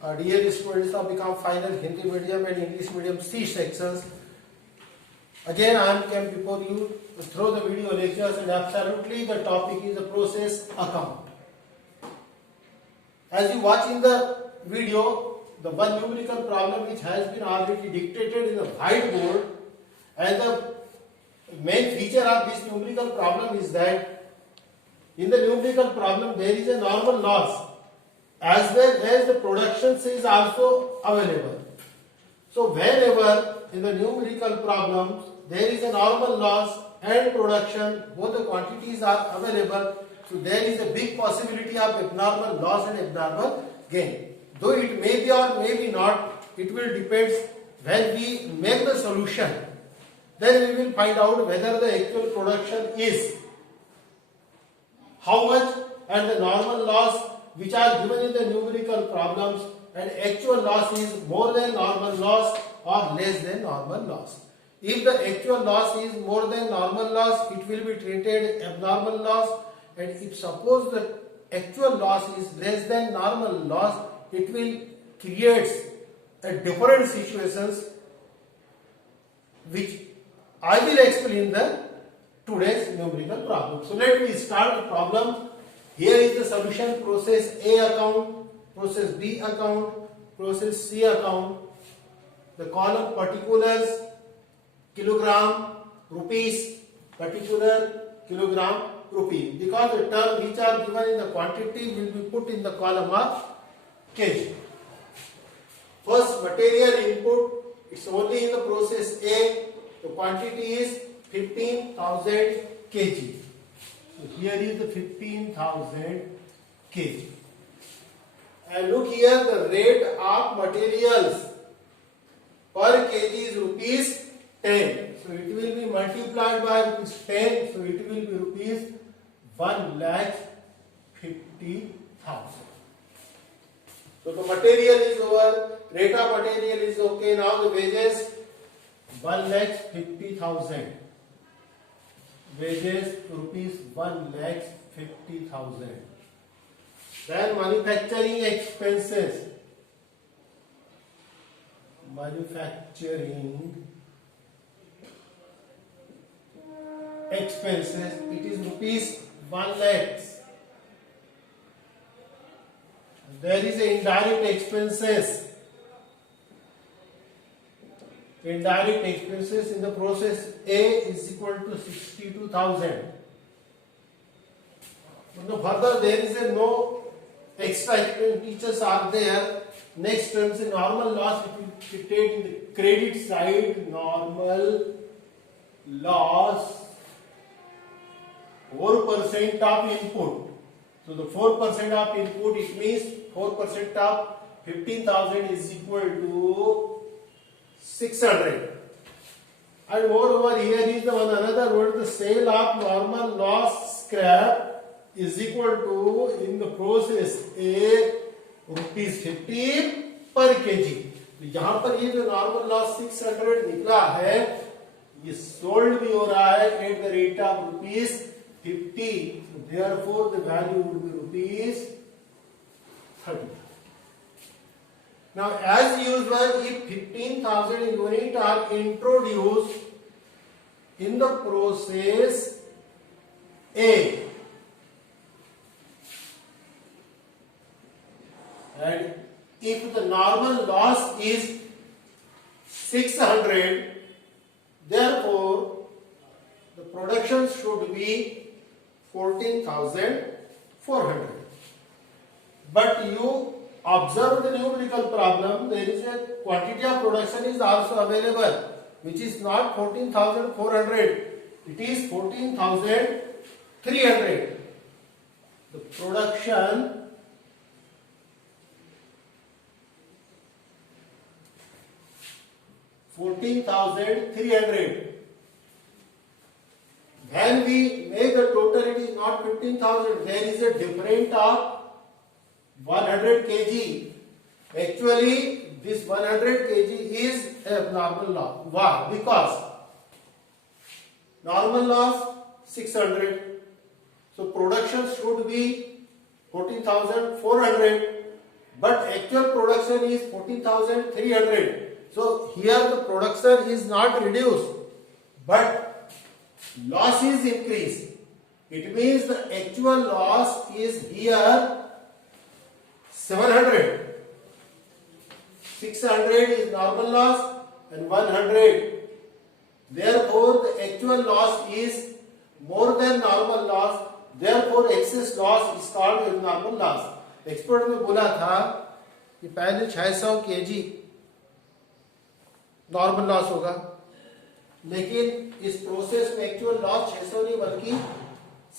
Dear students of Become Final Hindi medium and English medium C sections, again I am came before you through the video lectures, and absolutely the topic is the process account. As you watch in the video, the one numerical problem which has been already dictated in the whiteboard, and the main feature of this numerical problem is that in the numerical problem there is a normal loss as well as the production is also available. So whenever in the numerical problems there is a normal loss and production, both the quantities are available, so there is a big possibility of abnormal loss and abnormal gain. Though it may be or may be not, it will depend when we make the solution. Then we will find out whether the actual production is how much and the normal loss which are given in the numerical problems, and actual loss is more than normal loss or less than normal loss. If the actual loss is more than normal loss, it will be treated abnormal loss, and if suppose the actual loss is less than normal loss, it will create a different situations which I will explain the today's numerical problem. So let me start the problem. Here is the solution: process A account, process B account, process C account. The column particulars, kilogram, rupees, particular, kilogram, rupee. Because the term which are given in the quantity will be put in the column of kg. First, material input, it's only in the process A. The quantity is 15,000 kg. So here is the 15,000 kg. And look here, the rate of materials per kg is rupees 10. So it will be multiplied by rupees 10. So it will be rupees 1,50,000. So the material is over, rate of material is okay. Now the wages 1,50,000. Wages rupees 1,50,000. Then manufacturing expenses. Manufacturing expenses, it is rupees 1 lakh. There is a indirect expenses. Indirect expenses in the process A is equal to 62,000. Further, there is a no extra expenditures are there. Next term is normal loss. If we take in the credit side, normal loss 4% of input. So the 4% of input, it means 4% of 15,000 is equal to 600. And moreover, here is the one another word, the sale of normal loss scrap is equal to in the process A rupees 15 per kg. यहाँ पर ये जो normal loss 600 निकला है, ये sold भी हो रहा है at the rate of rupees 50. Therefore, the value would be rupees 30. Now, as usual, if 15,000 units are introduced in the process A, and if the normal loss is 600, therefore the production should be 14,400. But you observe the numerical problem, there is a quantity of production is also available, which is not 14,400, it is 14,300. The production $14,300. When we make the total, it is not 15,000. There is a difference of 100 kg. Actually, this 100 kg is abnormal loss. Why? Because normal loss 600. So production should be 14,400. But actual production is 14,300. So here the production is not reduced, but loss is increased. It means the actual loss is here 700. 600 is normal loss and 100. Therefore, the actual loss is more than normal loss. Therefore, excess loss is called abnormal loss. Expert ने बोला था कि पहले 600 kg normal loss होगा, लेकिन इस process में actual loss 600 नहीं बल्कि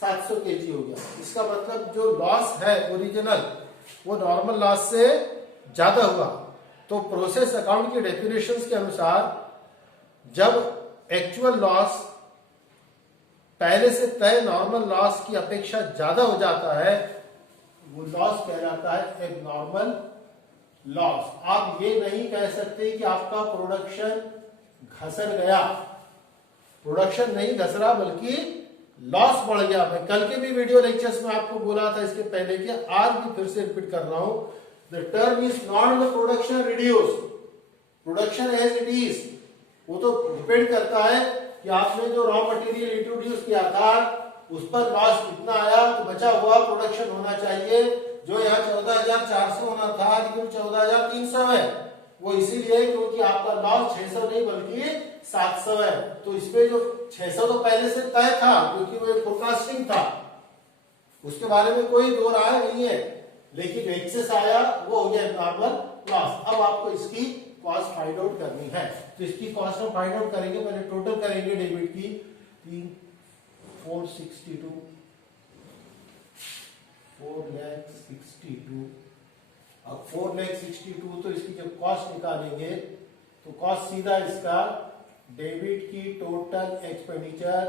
700 kg हो गया। इसका मतलब जो लॉस है ओरिजिनल वो नॉर्मल लॉस से ज्यादा हुआ। तो प्रोसेस अकाउंट की डेफिनेशंस के अनुसार जब एक्चुअल लॉस पहले से तय नॉर्मल लॉस की अपेक्षा ज्यादा हो जाता है, वो लॉस कहलाता है एबनॉर्मल लॉस। आप ये नहीं कह सकते कि आपका प्रोडक्शन घसर गया, प्रोडक्शन नहीं घस रहा बल्कि लॉस बढ़ गया। मैं कल के भी वीडियो लेक्चर्स में आपको बोला था इसके पहले कि आज भी फिर से रिपीट कर रहा हूं, the term is not the production reduce, production as it is. वो तो डिपेंड करता है कि आपने जो रॉ मटेरियल इंट्रोड्यूस किया था उस पर लॉस कितना आया, तो बचा हुआ प्रोडक्शन होना चाहिए जो यहाँ 14,400 होना था लेकिन 14,300 है। वो इसीलिए क्योंकि आपका लॉस 600 नहीं बल्कि 700 है। तो इसमें जो 600 तो पहले से तय था क्योंकि वो फोरकास्टिंग था, उसके बारे में कोई दो राय नहीं है, लेकिन जो एक्सेस आया वो हो गया एबनॉर्मल लॉस। अब आपको इसकी कॉस्ट फाइंड आउट करनी है, तो इसकी कॉस्ट हम फाइंड आउट करेंगे। पहले टोटल करेंगे डेबिट की 462 4,62,000। अब 4,62,000 तो इसकी जब कॉस्ट निकालेंगे तो कॉस्ट सीधा इसका डेबिट की टोटल एक्सपेंडिचर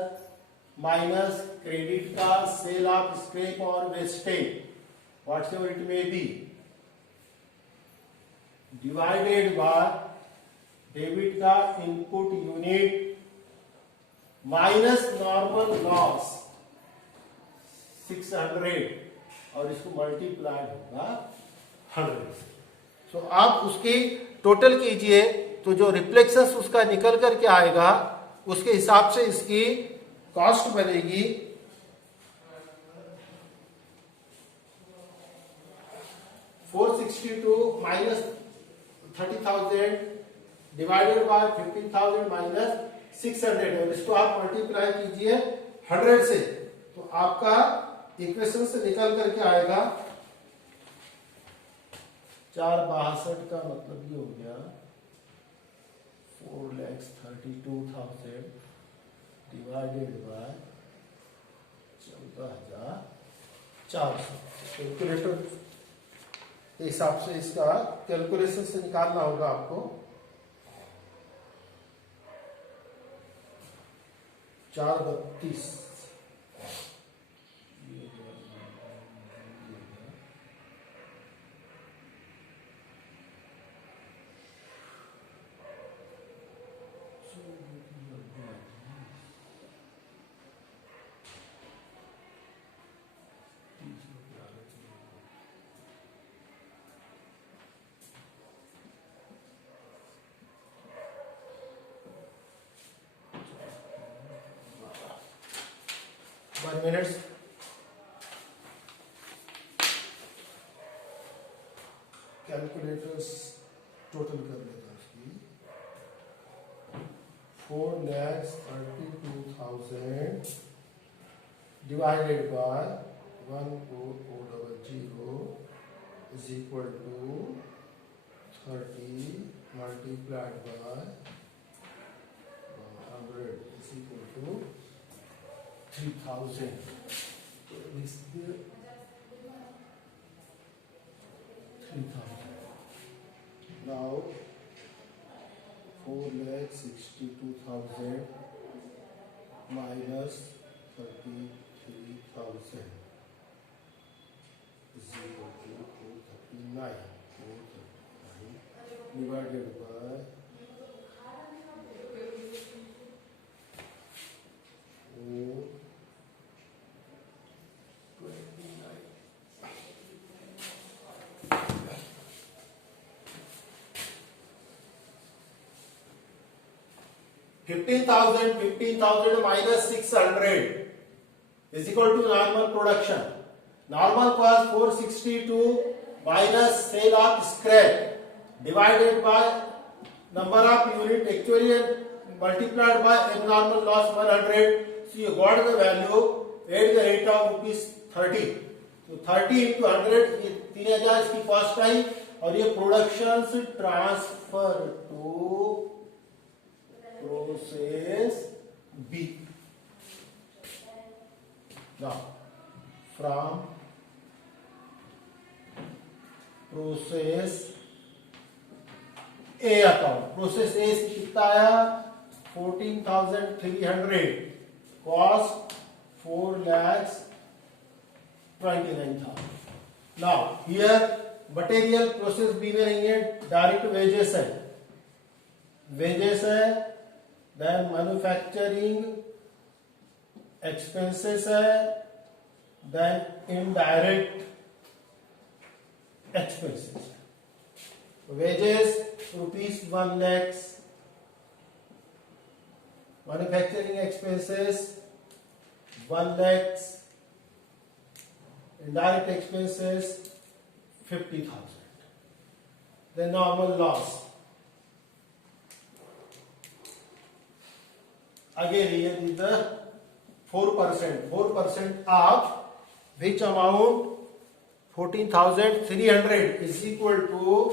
माइनस क्रेडिट का सेल ऑफ स्क्रैप और wastage whatever it may be divided by debit का input unit minus normal loss 600 और इसको मल्टीप्लाई होगा 100 से। तो आप उसकी टोटल कीजिए तो जो रिफ्लेक्शन उसका निकल करके आएगा उसके हिसाब से इसकी कॉस्ट बनेगी 462 माइनस 30,000 डिवाइडेड बाय 15,000 माइनस 600 और इसको आप मल्टीप्लाई कीजिए 100 से, तो आपका इक्वेशन से निकल करके आएगा 462 का मतलब ये हो गया 4,32,000 डिवाइडेड बाय 14,400। कैलकुलेटर के हिसाब से इसका कैलकुलेशन से निकालना होगा आपको। 432 1 minute। कैलकुलेटर्स टोटल कर लेता उसकी 4,32,000 divided by 1,4,000 is equal to 30 multiplied by 100 is equal to 3,000. This is 3,000. Now 4,62,000 minus 33,000 is equal to 439. 439 divided by 429. 15,000 minus 600 is equal to normal production. Normal cost 462 minus sale of scrap divided by number of unit actually multiplied by abnormal loss 100. So you got the value at the rate of rupees 30. तो 30 into 100 ये 3000 इसकी cost आई और ये production से transfer to process B. Now from process A account, process A से कितना आया 14,300, cost 4,29,000. Now here material process B में नहीं है, डायरेक्ट वेजेस है, वेजेस है, देन मैन्युफैक्चरिंग एक्सपेंसेस है, then indirect expenses. Wages rupees 1 lakh, manufacturing expenses 1 lakh, indirect expenses 50,000. The normal loss. Again here is the 4% of which amount 14,300 is equal to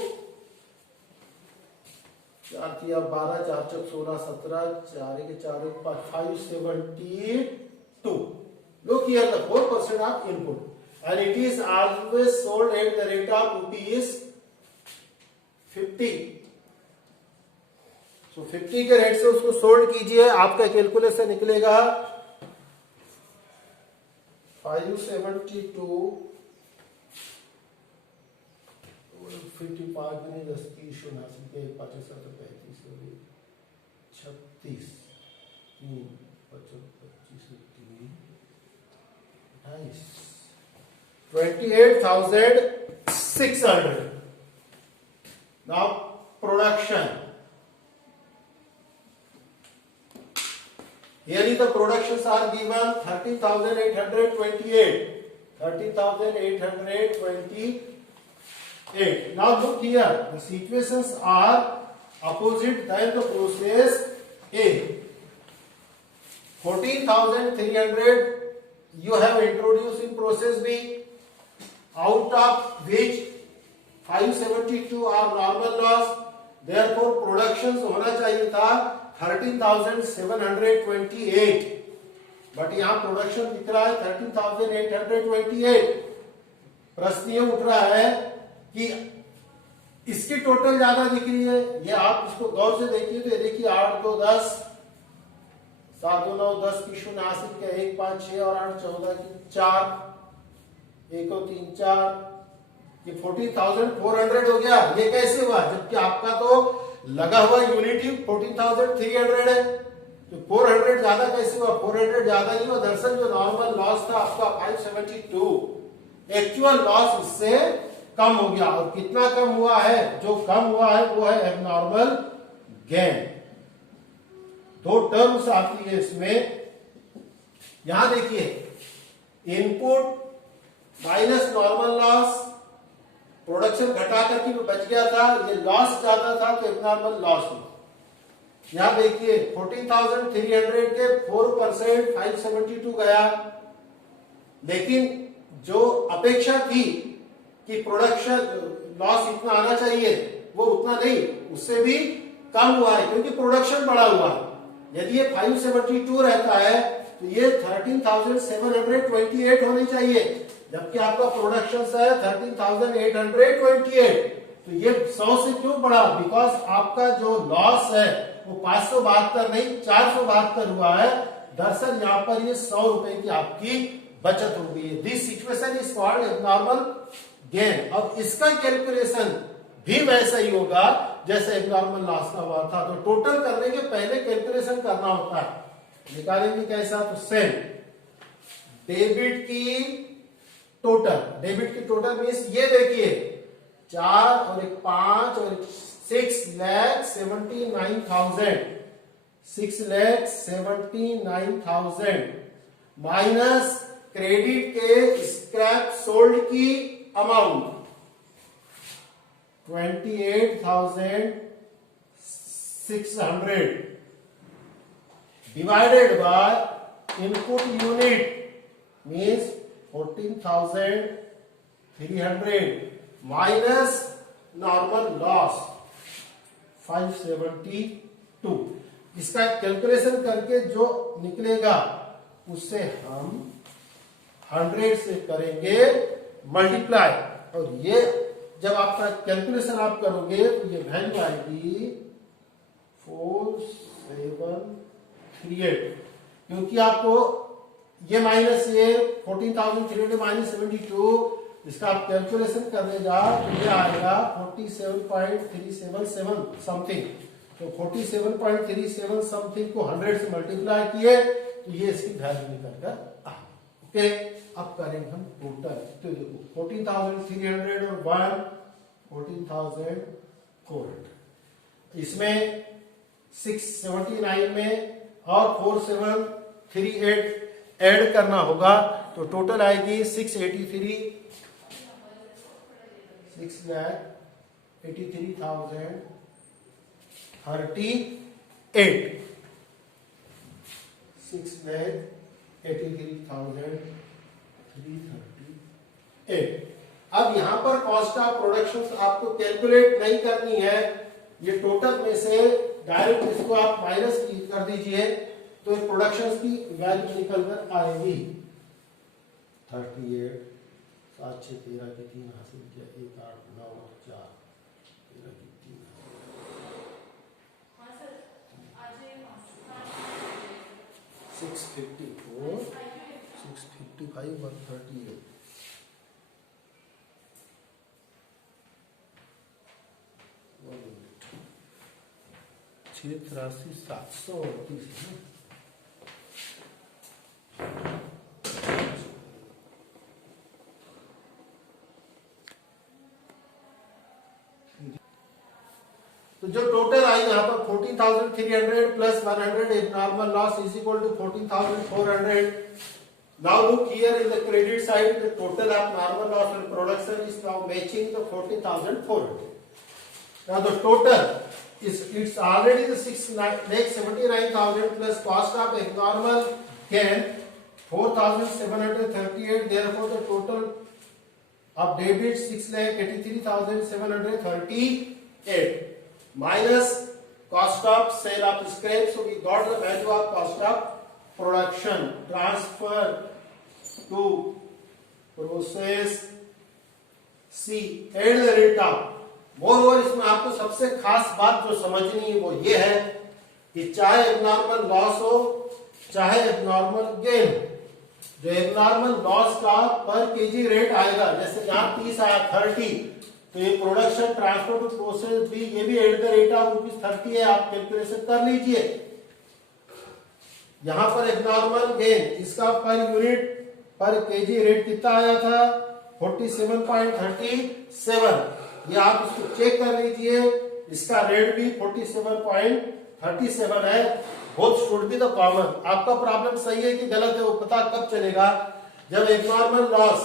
4 3 12 4 4 16 17 4 1 4 5 572. Look here the 4% of input. And it is always sold at the rate of rupees 50. So 50 के rate से उसको sold कीजिए, आपका calculation निकलेगा 572 55 में 10 30 89 के 5 7 35 36 3 25 25 28,600. Now production. Here is the productions are given 13,828. 13,828. Now look here. The situations are opposite than the process A. 14,300 you have introduced in process B, out of which 572 are normal loss. Therefore productions होना चाहिए था 13,728, but यहाँ production दिख रहा है 13,828. प्रश्न ये उठ रहा है कि इसकी टोटल ज्यादा दिख रही है. ये आप इसको गौर से देखिए तो ये देखिए 8 2 10 7 2 9 10 की 0 80 के 1 5 6 और 8 14 की 4 1 2 3 4, ये 14,400 हो गया. ये कैसे हुआ जबकि आपका तो लगा हुआ यूनिट ही 14,300 है. तो 400 ज्यादा कैसे हुआ? 400 ज्यादा नहीं हुआ. दरअसल जो नॉर्मल लॉस था आपका 572, एक्चुअल लॉस इससे कम हो गया. और कितना कम हुआ है? जो कम हुआ है वो है एबनॉर्मल गेन. दो टर्म्स आती है इसमें. यहां देखिए input minus normal loss, production घटा करके बच गया था, ये लॉस ज्यादा था तो एबनॉर्मल लॉस हुआ. यहां देखिए 14,300 के 4% 572 गया, लेकिन जो अपेक्षा थी कि प्रोडक्शन लॉस इतना आना चाहिए वो उतना नहीं, उससे भी कम हुआ है क्योंकि प्रोडक्शन बढ़ा हुआ है. यदि ये 572 रहता है तो ये 13,728 होनी चाहिए, जबकि आपका प्रोडक्शन है 13,828. तो ये 100 से क्यों बढ़ा? बिकॉज आपका जो लॉस है वो 572 नहीं 472 हुआ है. दरअसल यहाँ पर ये 100 रुपए की आपकी बचत हो गई है. This situation is called abnormal gain. अब इसका कैलकुलेशन भी वैसा ही होगा जैसे एबनॉर्मल लॉस का हुआ था. तो टोटल करने के पहले कैलकुलेशन करना होता है. निकालेंगे कैसा? तो सेम डेबिट की टोटल, डेबिट की टोटल मीन्स ये देखिए 4 और एक 5 और 6,79,000 6,79,000 माइनस क्रेडिट के स्क्रैप सोल्ड की amount 28,600 divided by input unit means 14,300 minus normal loss 572। इसका कैलकुलेशन करके जो निकलेगा उससे हम 100 से करेंगे मल्टीप्लाई, और ये जब आपका कैलकुलेशन आप करोगे तो ये वैल्यू आएगी 4738, क्योंकि आपको ये माइनस ये 14,300 माइनस 72, इसका आप कैलकुलेशन करने जाओ तो ये आएगा 47.377 समथिंग। तो 47.37 समथिंग को 100 से मल्टीप्लाई किए तो ये इसकी वैल्यू निकल कर आ। ओके, अब करेंगे हम टोटल। तो देखो 14,300 और 14,400, इसमें 679 में और 4738 ऐड करना होगा तो टोटल आएगी 683,038 683,338। अब यहां पर कॉस्ट ऑफ प्रोडक्शन आपको कैलकुलेट नहीं करनी है, ये टोटल में से डायरेक्ट इसको आप माइनस कर दीजिए तो प्रोडक्शन की वैल्यू निकल कर आएगी 38, 7 6 13 के 3 हासिल किया, 1 8 9 और 4 13 की 3 654 655 138 683,738। तो जो टोटल आई यहाँ पर 14,300 plus 100 abnormal loss is equal to 14,400। Now look here in the credit side, the total of normal loss and production is now matching the 14,400. Now the total is, it's already the 6,79,000 plus cost of abnormal gain 4,738. Therefore the total of debit 6,83,738 minus cost of sale of scrap. So we got the value of cost of production. Transfer to process C at the rate of। Moreover इसमें आपको सबसे खास बात जो समझनी है वो ये है कि चाहे एबनॉर्मल लॉस हो चाहे एबनॉर्मल गेन हो, जो एबनॉर्मल लॉस का पर केजी रेट आएगा, जैसे यहाँ 30 आया 30, तो ये प्रोडक्शन ट्रांसफर टू प्रोसेस भी ये भी एट द रेट ऑफ ₹30 है, आप कैलकुलेशन कर लीजिए। यहां पर एबनॉर्मल गेन इसका पर यूनिट पर केजी रेट कितना आया था 47.37, ये आप इसको चेक कर लीजिए, इसका रेट भी 47.37 है। Both should be the common. आपका प्रॉब्लम सही है कि गलत है वो पता कब चलेगा, जब एबनॉर्मल लॉस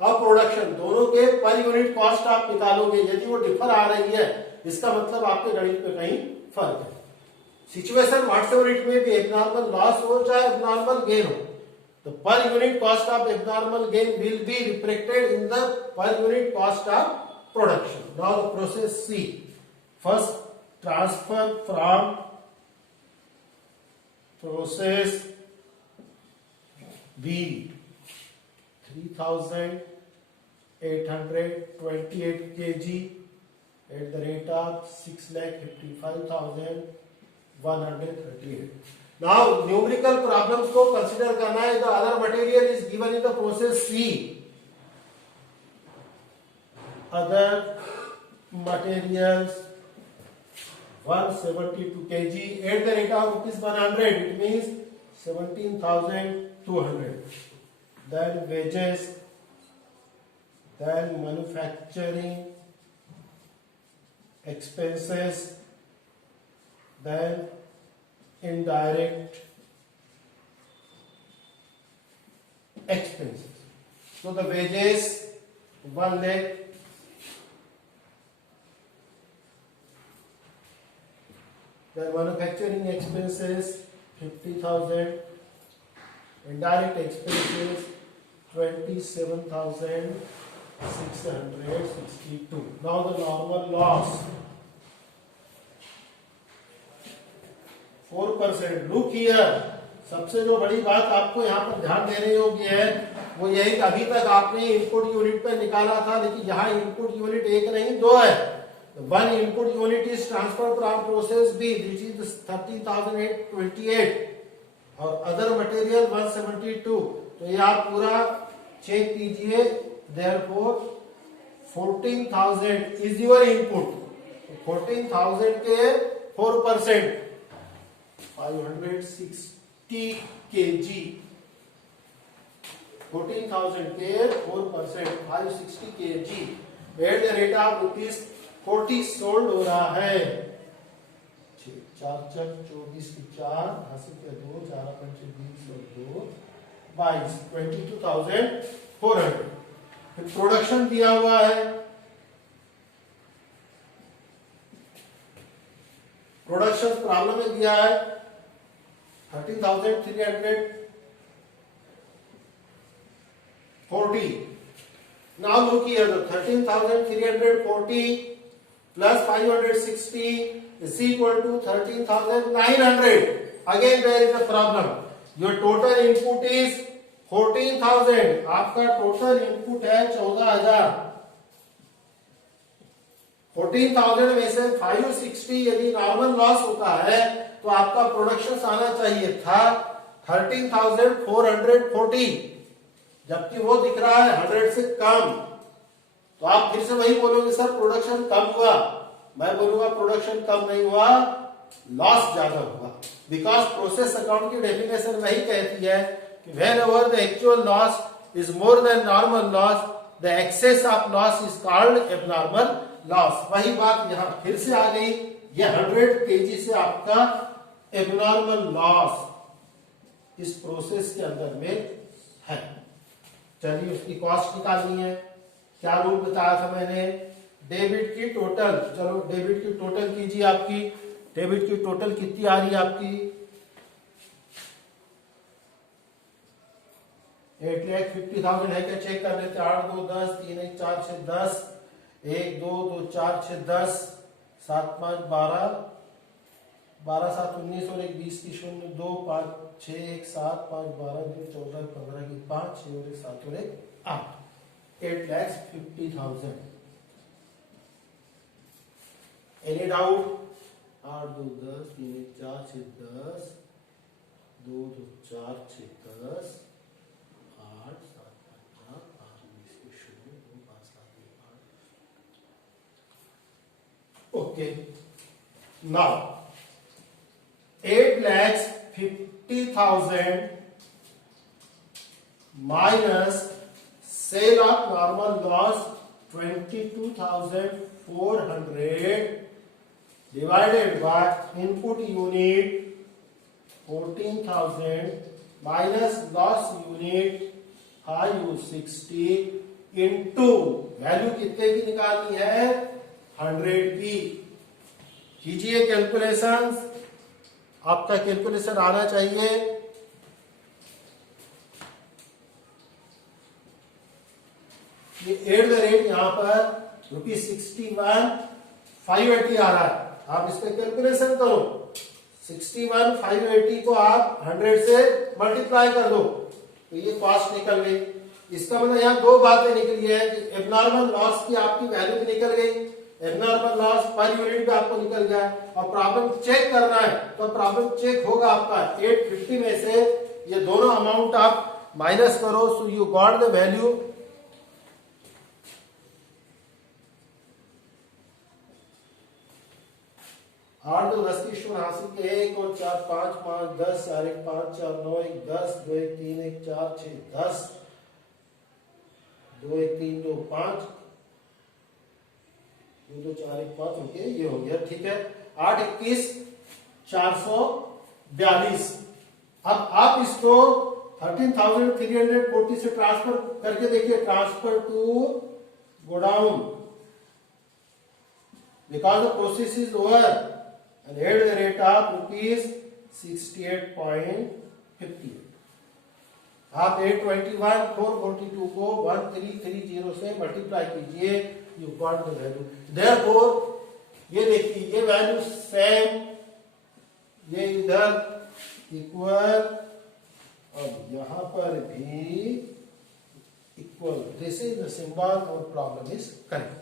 और प्रोडक्शन दोनों के पर यूनिट कॉस्ट आप निकालोगे, यदि वो डिफर आ रही है इसका मतलब आपके गणित में कहीं फर्क है। सिचुएशन व्हाटएवर इट में भी, एबनॉर्मल लॉस हो चाहे एबनॉर्मल गेन हो, the per unit cost of abnormal gain will be reflected in the per unit cost of production. Now the process C. First transfer from process B 3,828 kg at the rate of 6,55,138. Now numerical problems को consider करना है। The other material is given in the process C. Other materials 172 kg at the rate of ₹100. It means 17,200. Then wages, then manufacturing expenses, then indirect expenses. So the wages 1 lakh, then manufacturing expenses 50,000, indirect expenses 27,662. Now the normal loss 4%. Look here, सबसे जो बड़ी बात आपको यहाँ पर ध्यान देने योग्य है वो यही कि अभी तक आपने इनपुट यूनिट पे निकाला था, लेकिन यहाँ इनपुट यूनिट एक नहीं दो है. One input unit is transfer from process B which is 13,828 और अदर मटेरियल 172. तो ये आप पूरा चेक कीजिए. Therefore 14,000 is your input. 14,000 के 4% 560 kg. 14,000 के 4% 560 kg at the rate of ₹40 sold हो रहा है. 4 4 24 की 4 80 के 2 4 5 20 और 2 22 22,400. फिर प्रोडक्शन दिया हुआ है. प्रोडक्शन प्रॉब्लम में दिया है 13,340. Now look here, the 13,340 plus 560 is equal to 13,900. Again there is a problem. Your total input is 14,000. आपका टोटल इनपुट है 14,000. 14,000 में से 560 यदि नॉर्मल लॉस होता है तो आपका प्रोडक्शन आना चाहिए था 13,440, जबकि वो दिख रहा है 100 से कम. तो आप फिर से वही बोलोगे सर प्रोडक्शन कम हुआ. मैं बोलूंगा प्रोडक्शन कम नहीं हुआ, लॉस ज्यादा हुआ. बिकॉज प्रोसेस अकाउंट की डेफिनेशन वही कहती है कि whenever the actual loss is more than normal loss, the excess of loss is called abnormal loss. वही बात यहां फिर से आ गई. ये 100 kg से आपका एबनॉर्मल लॉस इस प्रोसेस के अंदर में है. चलिए उसकी कॉस्ट निकालनी है. क्या रूल बताया था मैंने? डेबिट की टोटल. चलो डेबिट की टोटल कीजिए. आपकी डेबिट की टोटल कितनी आ रही है आपकी? 8,50,000 है क्या? चेक कर लेते. 8 2 10 3 1 4 6 10 1 2 2 4 6 10 7 5 12 12 7 19 और 1 20 की 0 2 5 6 1 7 5 12 2 14 15 की 5 6 और 1 7 और 1 8. 8,50,000. Any doubt? 8 2 10 3 1 4 6 10 2 2 4 6 10 8 7 15 5 20 की 0 2 5 7 8. Okay. Now 8,50,000 minus sale of normal loss 22,400 divided by input unit 14,000 minus loss unit 560 into value कितने की निकालनी है? 100 की. कीजिए कैलकुलेशंस. आपका कैलकुलेशन आना चाहिए. ये एट द रेट यहां पर ₹61,580 आ रहा है. आप इसका कैलकुलेशन करो. 61,580 को आप 100 से मल्टीप्लाई कर दो तो ये कॉस्ट निकल गई. इसका मतलब यहाँ दो बातें निकली है कि एबनॉर्मल लॉस की आपकी वैल्यू भी निकल गई, एबनॉर्मल लॉस पर यूनिट भी आपको निकल गया. और प्रॉब्लम चेक करना है तो प्रॉब्लम चेक होगा आपका 850 में से ये दोनों अमाउंट आप माइनस करो. So you got the value 8 2 10 की 80 के 1 और 4 5 5 10 4 1 5 4 9 1 10 2 1 3 1 4 6 10 2 1 3 2 5 2 2 4 1 5. ओके ये हो गया. ठीक है. 8 21 420 42। अब आप इसको 13,340 से ट्रांसफर करके देखिए, transfer to go down because the process is over and at the rate of rupees 68.58। आप 821 442 को 1330 से मल्टीप्लाई कीजिए, you got the value. Therefore ये देखिए, ये वैल्यू सेम, ये इधर इक्वल और यहां पर भी equal. This is the symbol और problem is correct.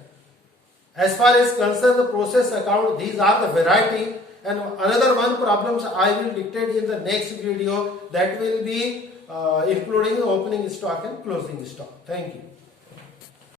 As far as concerned the process account, these are the variety, and another one problems I will dictate in the next video, that will be including the opening stock and closing stock. Thank you.